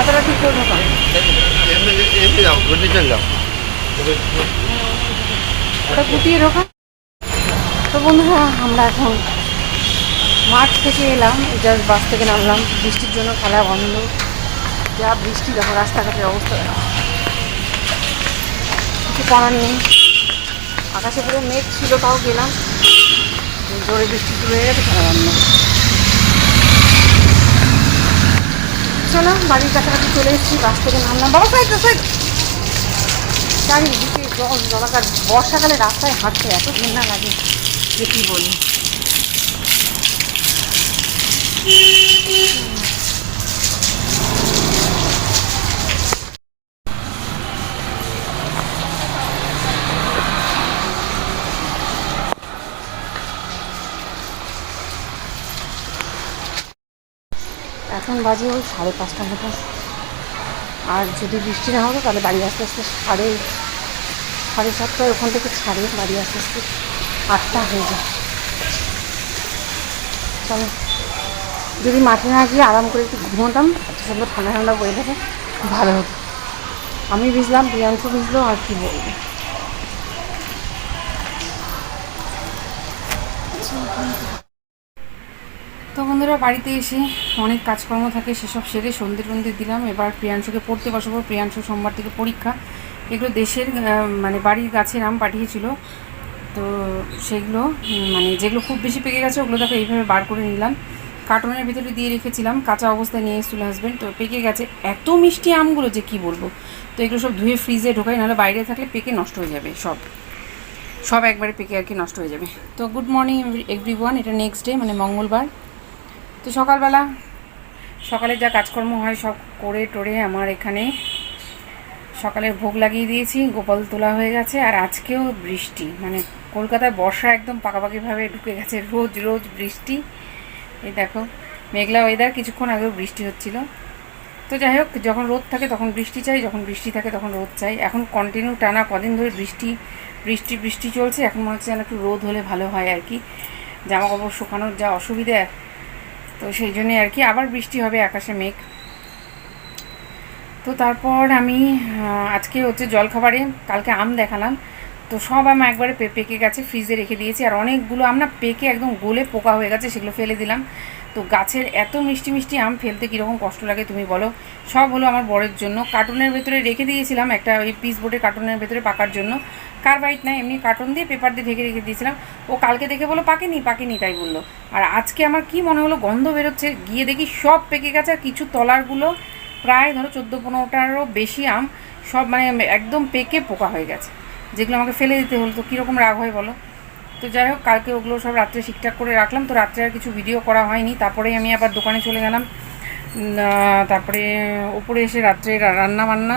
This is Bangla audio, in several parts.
খাতাটা ঠিক করে ওটা গুটিয়ে ঢোকা। তো বন্ধুরা, আমরা এখন মাঠ থেকে এলাম জাস্ট বাস থেকে নামলাম। বৃষ্টির জন্য খেলা বন্ধ। যা বৃষ্টি, দেখো রাস্তাঘাটের অবস্থা। কিছু করার নেই। আকাশে পুরো মেঘ ছিল, তাও গেলাম। জোরে বৃষ্টি হয়ে গেছে, খেলা বন্ধ। চলো, বাড়ির কাছাকাছি চলে এসেছি, বাস থেকে নামলাম। বাবা, সাইড সাইড। চারিদিকে জল, জলাকার বর্ষাকালে রাস্তায় হাঁটতে এত ঘৃণা লাগে, যে কী বলি। এখন বাজে ওই সাড়ে পাঁচটা মতো। আর যদি বৃষ্টি না হতো, তাহলে বাড়ি আসতে আসতে সাড়ে সাড়ে সাতটায় ওখান থেকে ছাড়ে বাড়ি আসতে আসতে আটটা হয়ে যায়। চলো, যদি মাঠে না গিয়ে আরাম করে একটু ঘুমোতাম, এত সুন্দর ঠান্ডা ঠান্ডা বয়ে থাকে ভালো হতো। আমি ভিজলাম, প্রিয়াংশু ভিজলো, আর কি বলব। বন্ধুরা, বাড়িতে এসে অনেক কাজকর্ম থাকে, সেসব সেরে সন্ধে টন্ধে দিলাম। এবার প্রিয়াংশুকে পড়তে বসাবো। প্রিয়াংশু সোমবার থেকে পরীক্ষা। এগুলো দেশের মানে বাড়ির গাছের আম পাঠিয়েছিল। তো সেগুলো মানে যেগুলো খুব বেশি পেকে গেছে, ওগুলো দেখো এইভাবে বার করে নিলাম। কার্টনের ভিতরে দিয়ে রেখেছিলাম, কাঁচা অবস্থায় নিয়ে এসেছিল হাজব্যান্ড তো পেকে গেছে এত মিষ্টি আমগুলো যে কি বলব? তো এগুলো সব ধুয়ে ফ্রিজে ঢোকাই, নাহলে বাইরে থাকলে পেকে নষ্ট হয়ে যাবে সব। সব একবারে পেকে আর কি নষ্ট হয়ে যাবে। তো গুড মর্নিং এভরি ওয়ান এটা নেক্সট ডে মানে মঙ্গলবার। তো সকালবেলা সকালে যা কাজকর্ম হয় সব করে টোরে আমার এখানে সকালের ভোগ লাগিয়ে দিয়েছি, গোপাল তোলা হয়ে গেছে আর আজকেও বৃষ্টি। মানে কলকাতায় বর্ষা একদম পাকাপাকিভাবে ঢুকে গেছে, রোজ রোজ বৃষ্টি। এই দেখো, মেঘলা ওয়েদার কিছুক্ষণ আগেও বৃষ্টি হচ্ছিল। তো যাই হোক, যখন রোদ থাকে তখন বৃষ্টি চাই, যখন বৃষ্টি থাকে তখন রোদ চাই। এখন কন্টিনিউ টানা কদিন ধরে বৃষ্টি বৃষ্টি বৃষ্টি চলছে। এখন মনে হচ্ছে যেন একটু রোদ হলে ভালো হয় আর কি। জামা কাপড় শুকানোর যা অসুবিধা তো সেই জন্যে আর কি, আবার বৃষ্টি হবে, আকাশে মেঘ। তো তারপর আমি আজকে হচ্ছে জলখাবারে, কালকে আম দেখালাম। তো সব আম একবারে পেকে গেছে, ফ্রিজে রেখে দিয়েছি। আর অনেকগুলো আম না পেকে একদম গোলে পোকা হয়ে গেছে, সেগুলো ফেলে দিলাম। তো গাছের এত মিষ্টি মিষ্টি আম ফেলতে কীরকম কষ্ট লাগে তুমি বলো? সব হলো আমার বরের জন্য। কার্টুনের ভেতরে রেখে দিয়েছিলাম একটা ওই পিস বোর্ডের কার্টুনের ভেতরে পাকার জন্য। কার কার্বাইট না, এমনি কার্টুন দিয়ে পেপার দিয়ে ঢেকে রেখে দিয়েছিলাম। ও কালকে দেখে বলো পাকেনি পাকেনি, তাই বলল। আর আজকে আমার কি মনে হলো, গন্ধ বেরোচ্ছে। গিয়ে দেখি সব পেকে গেছে, আর কিছু তলারগুলো প্রায় ধরো চোদ্দ পনেরোটারও বেশি আম, সব মানে একদম পেকে পোকা হয়ে গেছে। যেগুলো আমাকে ফেলে দিতে হলো, তো কীরকম রাগ হয় বলো? তো যাই হোক, কালকে ওগুলো সব রাত্রে ঠিকঠাক করে রাখলাম। তো রাত্রে আর কিছু ভিডিও করা হয়নি। তারপরেই আমি আবার দোকানে চলে গেলাম। তারপরে ওপরে এসে রাত্রে রান্না বান্না।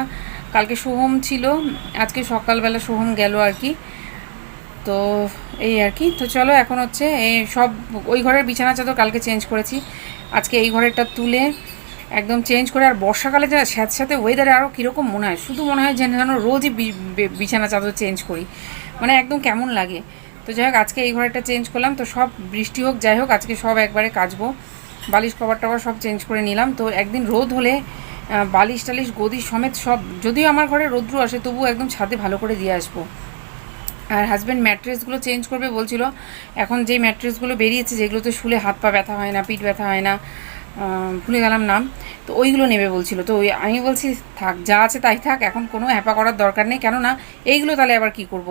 কালকে সোহম ছিল। আজকে সকালবেলা সোহম গেল আর কি। তো এই আর কি। তো চলো, এখন হচ্ছে এই সব ওই ঘরের বিছানা চাদর কালকে চেঞ্জ করেছি। আজকে এই ঘরেরটা তুলে একদম চেঞ্জ করে, আর বর্ষাকালে যা সাথে সাথে ওয়েদারে আরও কীরকম মনে হয়? শুধু মনে হয় যেন যেন রোজই বিছানা চাদর চেঞ্জ করি। মানে একদম কেমন লাগে। তো যাই হোক, আজকে এই ঘরেরটা চেঞ্জ করলাম। তো সব বৃষ্টি হোক, যাই হোক, আজকে সব একবারে কাচবো। বালিশ, কভার, টভার সব চেঞ্জ করে নিলাম। তো একদিন রোদ হলে বালিশ টালিশ, গদি সমেত সব, যদিও আমার ঘরে রৌদ্র আসে, তবু একদম ছাদে ভালো করে দিয়ে আসব। আর হাজব্যান্ড ম্যাট্রেসগুলো চেঞ্জ করবে বলছিল, এখন যেই ম্যাট্রেসগুলো বেরিয়েছে, যেগুলোতে শুলে হাত পা ব্যথা হয় না, পিঠ ব্যথা হয় না ভুলে গেলাম নাম। তো ওইগুলো নেবে বলছিল। তো ওই আমি বলছি, থাক, যা আছে তাই থাক, এখন কোনো হ্যাপা করার দরকার নেই। কেননা এইগুলো তাহলে আবার কি করব?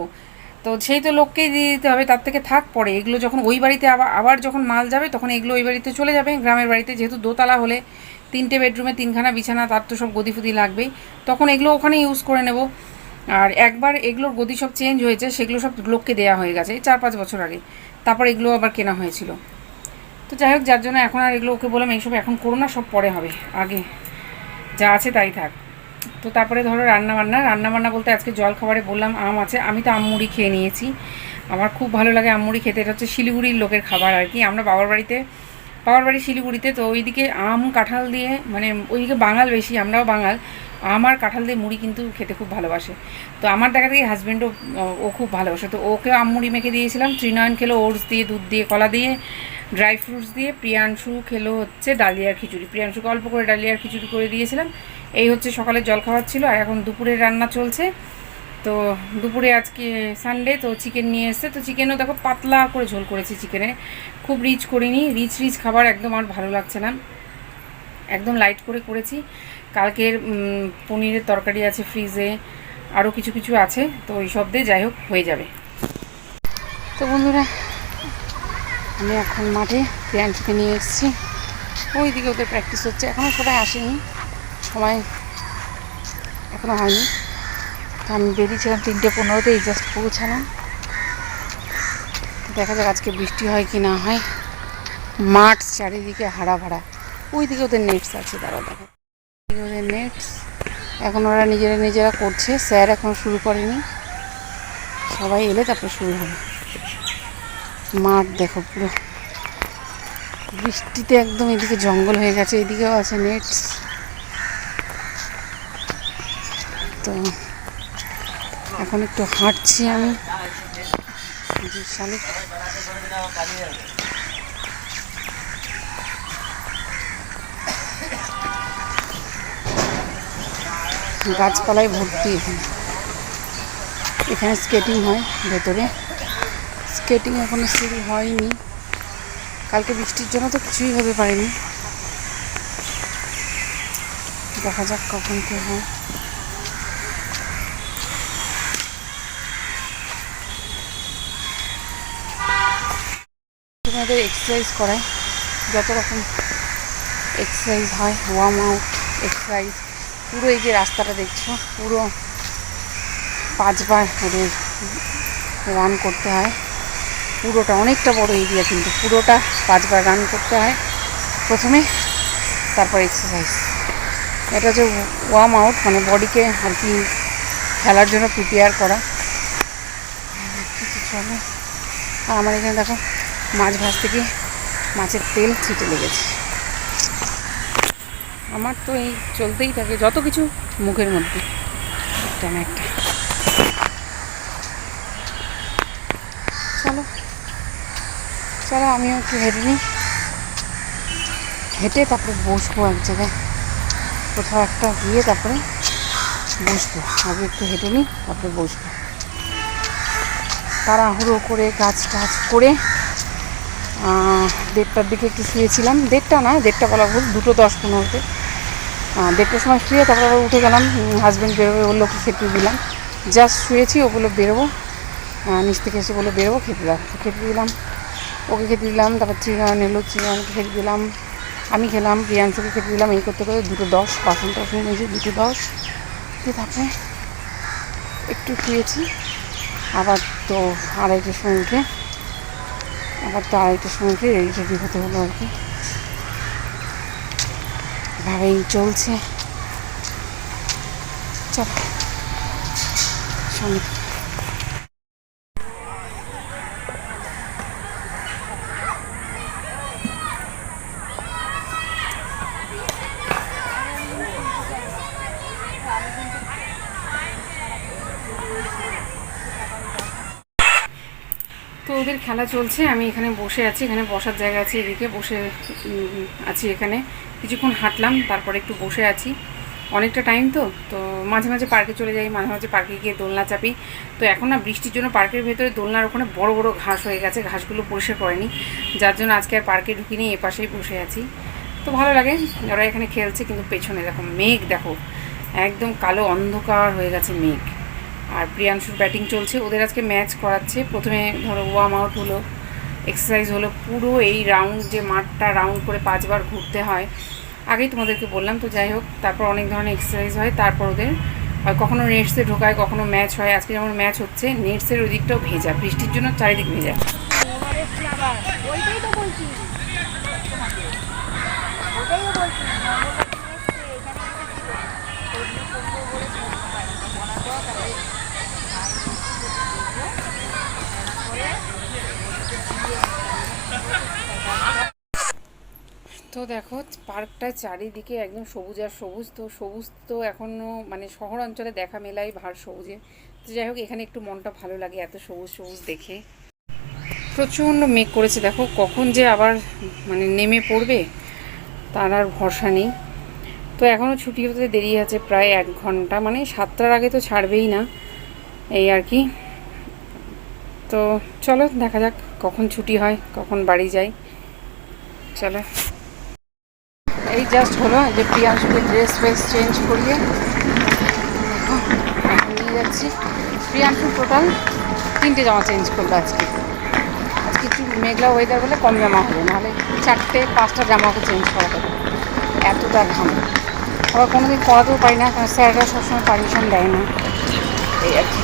তো সেই তো লোককেই দিয়ে দিতে হবে, তার থেকে থাক পরে। এগুলো যখন ওই বাড়িতে আবার আবার যখন মাল যাবে, তখন এগুলো ওই বাড়িতে চলে যাবে। গ্রামের বাড়িতে যেহেতু দোতলা হলে তিনটে বেডরুমে তিনখানা বিছানা, তার তো সব গদি ফুদি লাগবেই। তখন এগুলো ওখানে ইউজ করে নেব। আর একবার এগুলোর গদি সব চেঞ্জ হয়েছে, সেগুলো সব লোককে দেওয়া হয়ে গেছে চার পাঁচ বছর আগে। তারপর এগুলো আবার কেনা হয়েছিল। তো যাই হোক, যার জন্য এখন আর এগুলো ওকে বললাম, এইসব এখন করো না, সব পরে হবে, আগে যা আছে তাই থাক। তো তারপরে ধরো রান্না বান্না রান্না বান্না বলতে আজকে জল খাবারে বললাম, আম আছে, আমি তো আমমুড়ি খেয়ে নিয়েছি। আমার খুব ভালো লাগে আমমুড়ি খেতে, এটা হচ্ছে শিলিগুড়ির লোকের খাবার আর কি। আমরা বাবার বাড়িতে, বাবার বাড়ি শিলিগুড়িতে, তো ওইদিকে আম কাঁঠাল দিয়ে মানে ওইদিকে বাঙাল বেশি, আমরাও বাঙাল আমার কাঁঠাল দিয়ে মুড়ি কিন্তু খেতে খুব ভালোবাসে। তো আমার দেখা দেখি হাজব্যান্ডও ও খুব ভালোবাসে। তো ওকে আম মুড়ি মেখে দিয়েছিলাম, ত্রিনয়ন খেলো, ওটস দিয়ে, দুধ দিয়ে, কলা দিয়ে ড্রাই ফ্রুটস দিয়ে প্রিয়াংশু খেলো হচ্ছে ডালিয়ার খিচুড়ি। প্রিয়াংশুকে অল্প করে ডালিয়ার খিচুড়ি করে দিয়েছিলাম। এই হচ্ছে সকালের জলখাবার ছিল আর এখন দুপুরের রান্না চলছে। তো দুপুরে আজকে সানডে তো চিকেন নিয়ে এসছে। তো চিকেনও দেখো পাতলা করে ঝোল করেছি চিকেনে খুব রিচ করিনি। রিচ রিচ খাবার একদম আর ভালো লাগছে না। একদম লাইট করে করেছি। কালকের পনিরের তরকারি আছে ফ্রিজে আরও কিছু কিছু আছে। তো ওই সব দিয়ে যাই হোক, হয়ে যাবে। তো বন্ধুরা আমি এখন মাঠে প্রিয়াংশুকে নিয়ে এসেছি। ওই দিকে ওদের প্র্যাকটিস হচ্ছে। এখনও সবাই আসেনি। সময় এখনও হয়নি। তো আমি বেরিয়েছিলাম তিনটে পনেরোতে, এই জাস্ট পৌঁছালাম। দেখা যাক আজকে বৃষ্টি হয় কি না হয়। মাঠ চারিদিকে হারা ভাড়া ওই দিকে ওদের নেটস আছে, দাঁড়াও দেখো। ওদের নেটস এখন ওরা নিজেরা নিজেরা করছে। স্যার এখন শুরু করেনি। সবাই এলে তারপর শুরু হবে। মাঠ দেখো পুরো। বৃষ্টিতে একদম এদিকে জঙ্গল হয়ে গেছে, এদিকেও আছে নেটস তো এখন একটু হাঁটছি আমি। গাছপালায় ভর্তি এখানে। স্কেটিং হয় ভেতরে। স্কেটিং এখনও শুরু হয়নি। কালকে বৃষ্টির জন্য তো কিছুই হতে পারেনি। দেখা যাক কখন কি হয়। তোমাদের এক্সারসাইজ করায় যত রকম এক্সারসাইজ হয় ওয়ার্ম আউট এক্সারসাইজ পুরো এই যে রাস্তাটা দেখছ, পুরো পাঁচবার ওদের রান করতে হয়। পুরোটা অনেকটা বড় এরিয়া কিন্তু পুরোটা পাঁচবার রান করতে হয়। প্রথমে তারপর এক্সারসাইজ এটা হচ্ছে ওয়ার্ম আউট মানে বডিকে আর কি খেলার জন্য প্রিপেয়ার করা। আর আমার এখানে দেখো, মাছ ভাজ থেকে মাছের তেল ছিটে লেগেছে। আমার তো এই চলতেই থাকে, যত কিছু মুখের মধ্যে। একটা না একটা চলো চলো আমিও একটু হেঁটে নিই। হেঁটে তারপরে বসবো এক জায়গায়। কোথাও একটা গিয়ে তারপরে বসবো। আগে একটু হেঁটে নিই, তারপরে বসবো। তাড়াহুড়ো করে গাছ টাছ করে দেড়টার দিকে একটু শুয়েছিলাম। দেড়টা না, দেড়টা বলা ভুল, দুটো দশ পনেরোতে। দেড়টার সময় শুয়ে তারপর আবার উঠে গেলাম হাজব্যান্ড বেরোবে ওর লোককে খেতে দিলাম। জাস্ট শুয়েছি, ও বলল বেরোবো। নিচ থেকে এসে বলল বেরোবো, খেতে তো খেতে দিলাম। ওকে খেতে দিলাম, তারপর চিরান এলো, চিরানকে খেতে দিলাম, আমি খেলাম, প্রিয়াংশুকে খেতে দিলাম, এই করতে করতে দুটো দশ, বাসন টাসন মেজে দুটো দশ, দিয়ে তারপরে একটু খেয়েছি, আবার তো আড়াইটার সময় উঠে, আবার তো আড়াইটার সময় উঠে রেডি টেডি হতে হলো আর কি। এভাবেই চলছে। চল, সঙ্গে তো ওদের খেলা চলছে, আমি এখানে বসে আছি, এখানে বসার জায়গা আছে এদিকে, বসে আছি এখানে। কিছুক্ষণ হাঁটলাম, তারপরে একটু বসে আছি। অনেকটা টাইম তো তো মাঝে মাঝে পার্কে চলে যাই, মাঝে মাঝে পার্কে গিয়ে দোলনা চাপি। তো এখন না বৃষ্টির জন্য পার্কের ভেতরে দোলনার ওখানে বড় বড় ঘাস হয়ে গেছে, ঘাসগুলো পরিষ্কার করেনি। যার জন্য আজকে আর পার্কে ঢুকিনি, এ পাশেই বসে আছি। তো ভালো লাগে, ওরা এখানে খেলছে, কিন্তু পেছনে দেখো মেঘ, দেখো। একদম কালো অন্ধকার হয়ে গেছে মেঘ। আর প্রিয়াংশুর ব্যাটিং চলছে। ওদের আজকে ম্যাচ করাচ্ছে। প্রথমে ধরো ওয়ার্ম আউট হলো এক্সারসাইজ হলো, পুরো এই রাউন্ড যে মাঠটা রাউন্ড করে পাঁচবার ঘুরতে হয়, আগেই তোমাদেরকে বললাম। তো যাই হোক, তারপর অনেক ধরনের এক্সারসাইজ হয়, তারপর ওদের হয় কখনো নেটসে ঢোকায়, কখনো ম্যাচ হয়। আজকে যেমন ম্যাচ হচ্ছে নেটসের ওই দিকটাও ভেজা, বৃষ্টির জন্য চারিদিক ভেজা। ওইটাই তো বলছি। ওটাই তো বলছি। দেখো, পার্কটা চারিদিকে একদম সবুজ আর সবুজ, তো সবুজ তো এখনও মানে শহর অঞ্চলে দেখা মেলাই ভার সবুজে। তো যাই হোক, এখানে একটু মনটা ভালো লাগে এত সবুজ সবুজ দেখে। প্রচণ্ড মেঘ করেছে, দেখো কখন যে আবার মানে নেমে পড়বে, তার আর ভরসা নেই। তো এখনও ছুটি হতে দেরি আছে প্রায় এক ঘণ্টা মানে সাতটার আগে তো ছাড়বেই না, এই আর কি। তো চলো দেখা যাক কখন ছুটি হয়, কখন বাড়ি যাই। চলো। এই জাস্ট হলো যে প্রিয়াংশুকে ড্রেস ফ্রেস চেঞ্জ করিয়ে। নিয়ে যাচ্ছি। প্রিয়াংশু টোটাল তিনটে জামা চেঞ্জ করল আজকে। আজকে একটু মেঘলা ওয়েদার বলে কম জামা হবে, নাহলে চারটে, পাঁচটা জামাকে চেঞ্জ করা হবে। এতটা ঘাম। আবার কোনো দিন পড়াতেও পারি না, কারণ স্যাররা সবসময় পারমিশন দেয় না। এই আর কি।